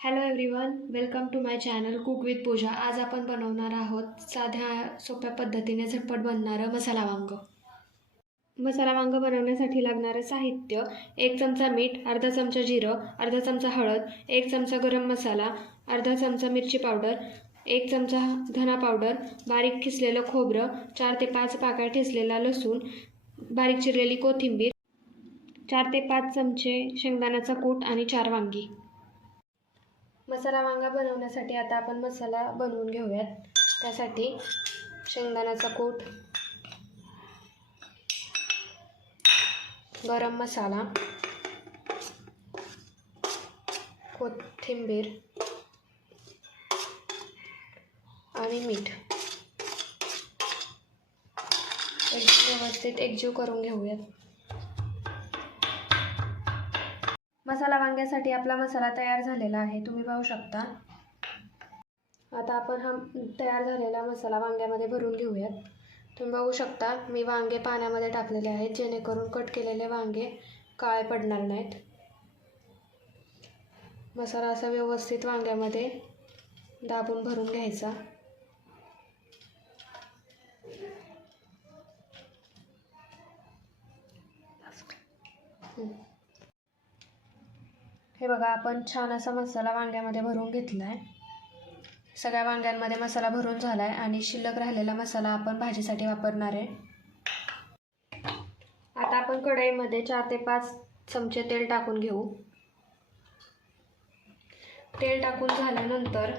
Hello everyone, welcome to my channel cook with Pooja. आज आपण बनवणार आहोत साध्या सोप्या पद्धतीने झटपट बनणारं मसाला वांग। मसाला वांग बनवण्यासाठी लागणारं साहित्य: 1 चमचा मीठ, अर्धा चमचा जिरं, अर्धा चमचा हळद, 1 चमचा गरम मसाला, अर्धा चमचा मिरची पावडर, 1 चमचा धना पावडर, बारीक किसलेलं खोबरं, 4 ते 5 पाकळ्या ठेचलेला लसूण, बारीक चिरलेली कोथिंबीर, 4 ते 5 चमचे शेंगदाण्याचा कूट आणि 4 वांगी। मसाला वांगा बनवण्यासाठी आता आपण मसाला बनवून घेऊयात। त्यासाठी शेंगदाण्याचा कूट, गरम मसाला, कोथिंबीर आणि मीठ व्यवस्थित एकजीव करून घेऊयात। मसाला वांग्यासाठी आपला मसाला तयार झालेला आहे, तुम्ही पाहू शकता। आता आपण हा तयार झालेला मसाला वांग्यामध्ये भरून घेऊयात। तुम्ही बघू शकता, मी वांगे पाण्यामध्ये टाकलेले आहेत जेणेकरून कट केलेले वांगे काळे पडणार नाहीत। मसाला असा व्यवस्थित वांग्यामध्ये दाबून भरून घ्यायचा। हे बघा, आपण छान असा मसाला वांग्यामध्ये भरून घेतला आहे। सगळ्या वांग्यांमध्ये मसाला भरून झाला आहे आणि शिल्लक राहिलेला मसाला आपण भाजीसाठी वापरणार आहे। आता आपण कढईमध्ये 4 ते 5 चमचे तेल टाकून घेऊ। तेल टाकून झाल्यानंतर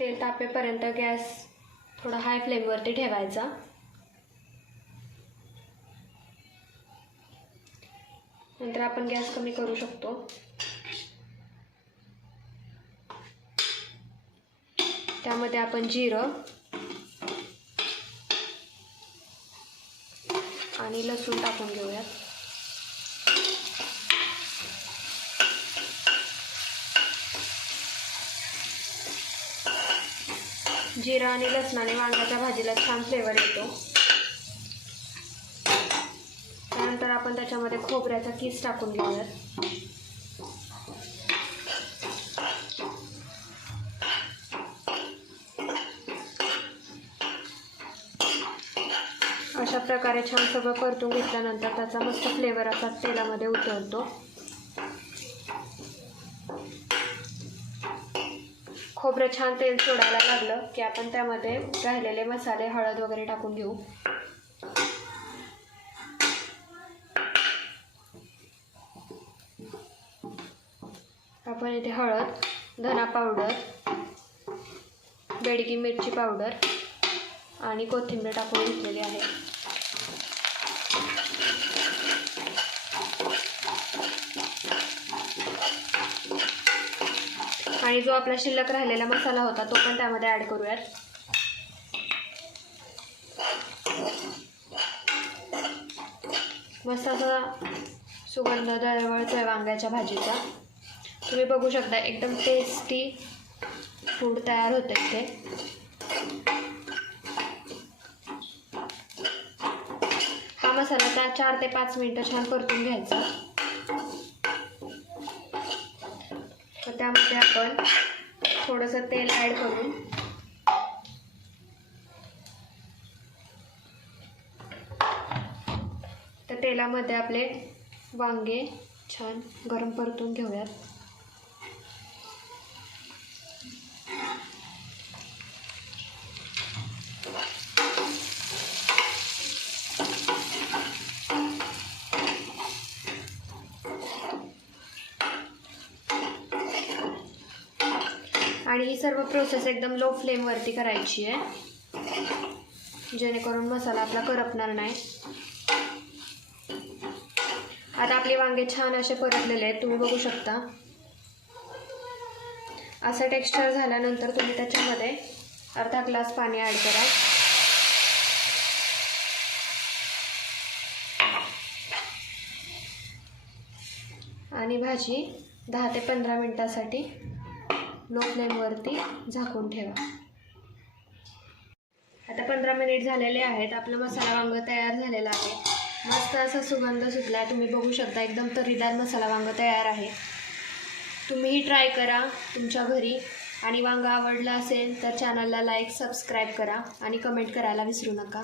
तेल तापेपर्यंत गॅस थोडा हाय फ्लेमवरती ठेवायचा। नंतर आपण गॅस कमी करू शकतो। त्यामध्ये आपण जिरं आणि लसूण टाकून घेऊयात। जिरं आणि लसणाने वांग्याच्या भाजीला छान फ्लेवर येतो। त्यानंतर आपण त्याच्यामध्ये खोबऱ्याचा किस टाकून घेऊयात। अशा प्रकारे छान सगळं परतून घेतल्यानंतर त्याचा मस्त फ्लेवर असा तेलामध्ये उतरतो। खोबरं छान तेल सोडायला लागलं की आपण त्यामध्ये राहिलेले मसाले, हळद वगैरे टाकून घेऊ। आपण इथे हळद, धना पावडर, बेडगी मिरची पावडर आणि कोथिंबीर टाकून घेतलेली आहे। आणि जो आपला शिल्लक राहिलेला मसाला होता तो पण त्यामध्ये ॲड करूयात। मस्त असा सुगंध दरवळतोय वांग्याच्या भाजीचा। तुम्ही बघू शकता, एकदम टेस्टी फूड तयार होते इथे। हा मसाला त्या 4 ते 5 मिनिटं छान परतून घ्यायचा। तर त्यामध्ये आपण थोडंसं तेल ॲड करून त्या तेलामध्ये आपले वांगे छान गरम परतून घेऊयात। आणि ही सर्व प्रोसेस एकदम लो फ्लेमवरती करायची आहे जेणेकरून मसाला आपला करपणार नाही। आता आपले वांगे छान असे परतलेले आहेत, तुम्ही बघू शकता। असं टेक्स्चर झाल्यानंतर तुम्ही त्याच्यामध्ये अर्धा ग्लास पाणी ॲड करा। आणि भाजी 10 ते 15 मिनिटांसाठी लो फ्लेमवरती झाकून ठेवा। आता 15 मिनिट झालेले आहेत। आपला मसाला वांग तयार झालेला आहे। मस्त असा सुगंध सुटला आहे, तुम्ही बघू शकता। एकदम तर्रीदार मसाला वांग तयार आहे। तुम्हीही ट्राय करा तुमच्या घरी आणि वांगं आवडलं असेल तर चॅनलला लाईक सबस्क्राईब करा आणि कमेंट करायला विसरू नका.